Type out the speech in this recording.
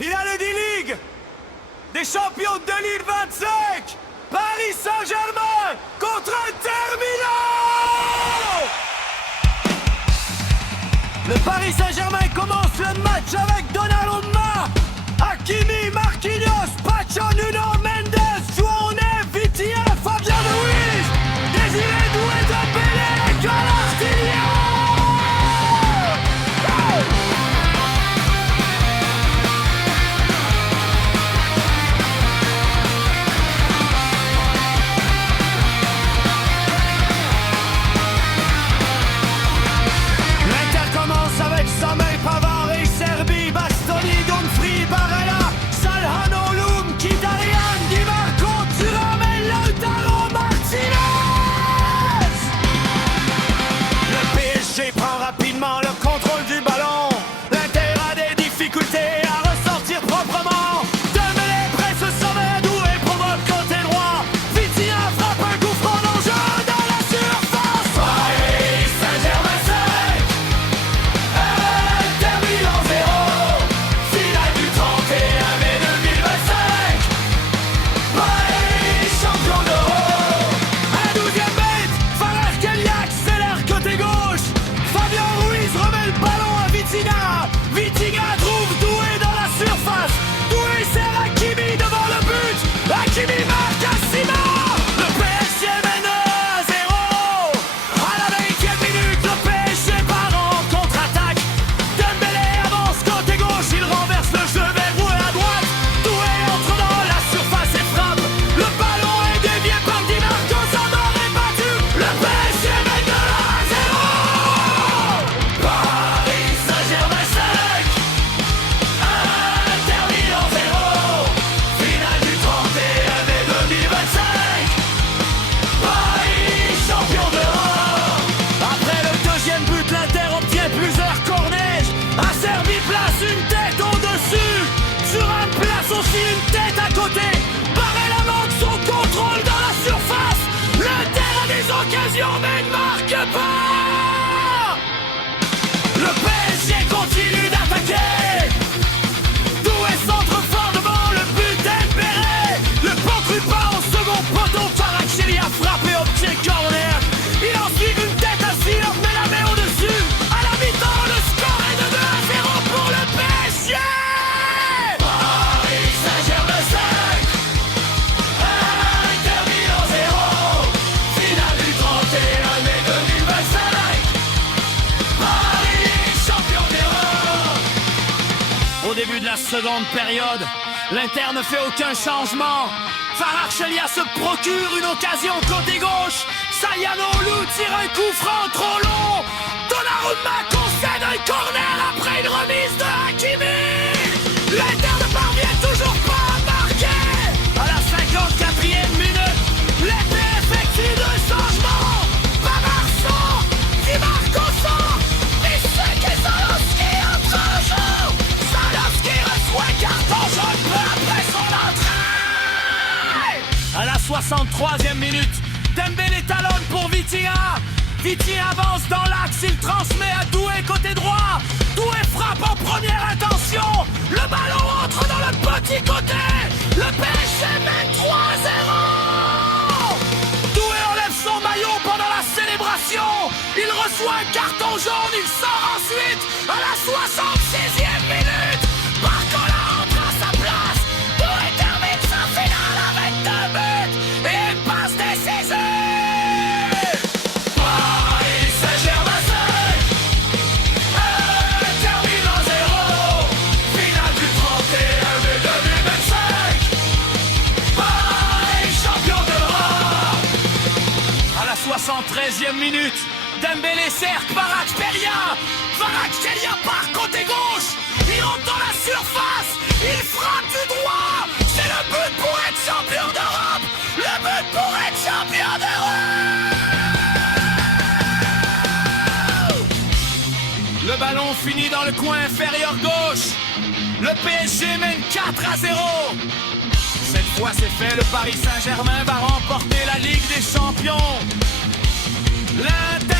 Finale d'E-League des champions 2025, Paris Saint-Germain contre Inter Milan. Le Paris Saint-Germain commence le match avec Donnarumma, Hakimi, Marquinhos, Pacho, Nuno Mendes, João Vitinha, Fabian Ruiz, Désiré Doué, Dembélé, Kvaratskhelia. Samuel Pavard et Serbi, Bastoni, Dumfries, Barella, Salhano, Loum, Kitarian, Di Marco, Thuram et Lautaro Martinez. Le PSG prend rapidement le contrôle du ballon. L'Inter a des difficultés à ressortir proprement. Dembélé presse Samadou et provoque côté droit. Vitinha frappe un coup franc dangereux dans la surface. Paris Saint-Germain 5, Inter Milan 0, finale du 31 mai 2025. Paris champion d'Europe. Un 12e but, Kvaratskhelia accélère côté gauche. Fabian Ruiz remet le ballon à Vitinha. Vitinha trouve Doué dans la surface. Doué sert Hakimi devant le but. Hakimi marque à 6 morts. Le PSG mène 1-0. À la 20e minute, le PSG part en contre-attaque. Dembélé avance côté gauche, il renverse le jeu vers Doué à droite. Doué entre dans la surface et frappe. Le ballon est dévié par Di Marco, Samar est battu. Le PSG mène 1-0. Paris Saint-Germain 5, Inter Milan 0, finale du 31 mai 2025. Paris champion d'Europe. Après le deuxième but, l'Inter obtient plusieurs corners. Acerbi place une tête au-dessus. Thuram place aussi une tête à côté. Barella manque son contrôle dans la surface. L'Inter a des occasions mais ne marque pas. Le PSG continue d'attaquer. Doué centre fort devant le but d'Embélé. Le Pogba au second poteau. Kvaratskhelia frappe et obtient corner. Il en suit une tête à Ziyech mais la met au-dessus. À la mi-temps, le score est de 2-0 pour le PSG. Paris Saint-Germain 5, Inter Milan 0, finale du 31 mai 2025. Paris champion d'Europe. Au début de la seconde période, l'Inter ne fait aucun changement. Kvaratskhelia se procure une occasion côté gauche. Sayanoğlu tire un coup franc trop long. Donnarumma concède un corner après une remise de Hakimi. L'Inter ne parvient toujours pas à marquer. À la 54e minute, l'Inter effectue deux changements. Pavard sort, Di Marco sort. Et c'est que Zalewski entre en jeu. Zalewski reçoit un carton jaune peu après son entrée. À la 63e minute, Dembélé talonne pour Vitinha. Vitinha avance dans l'axe, il transmet à Doué côté droit. Doué frappe en première intention. Le ballon entre dans le petit côté. Le PSG mène 3-0. Doué enlève son maillot pendant la célébration. Il reçoit un carton jaune, il sort ensuite à la 66e minute. Barcola entre à sa place. Doué termine sa finale avec 2 buts et une passe décisive. Paris Saint-Germain 5, Inter Milan 0, finale du 31 mai 2025. Paris champion d'Europe. À la 73e minute, Dembélé sert Kvaratskhelia. Kvaratskhelia part côté gauche. Il rentre dans la surface. Il frappe du droit. C'est le but pour être champion d'Europe. Le but pour être champion d'Europe. Le ballon finit dans le coin inférieur gauche. Le PSG mène 4-0. Cette fois c'est fait, le Paris Saint-Germain va remporter la Ligue des Champions. L'Inter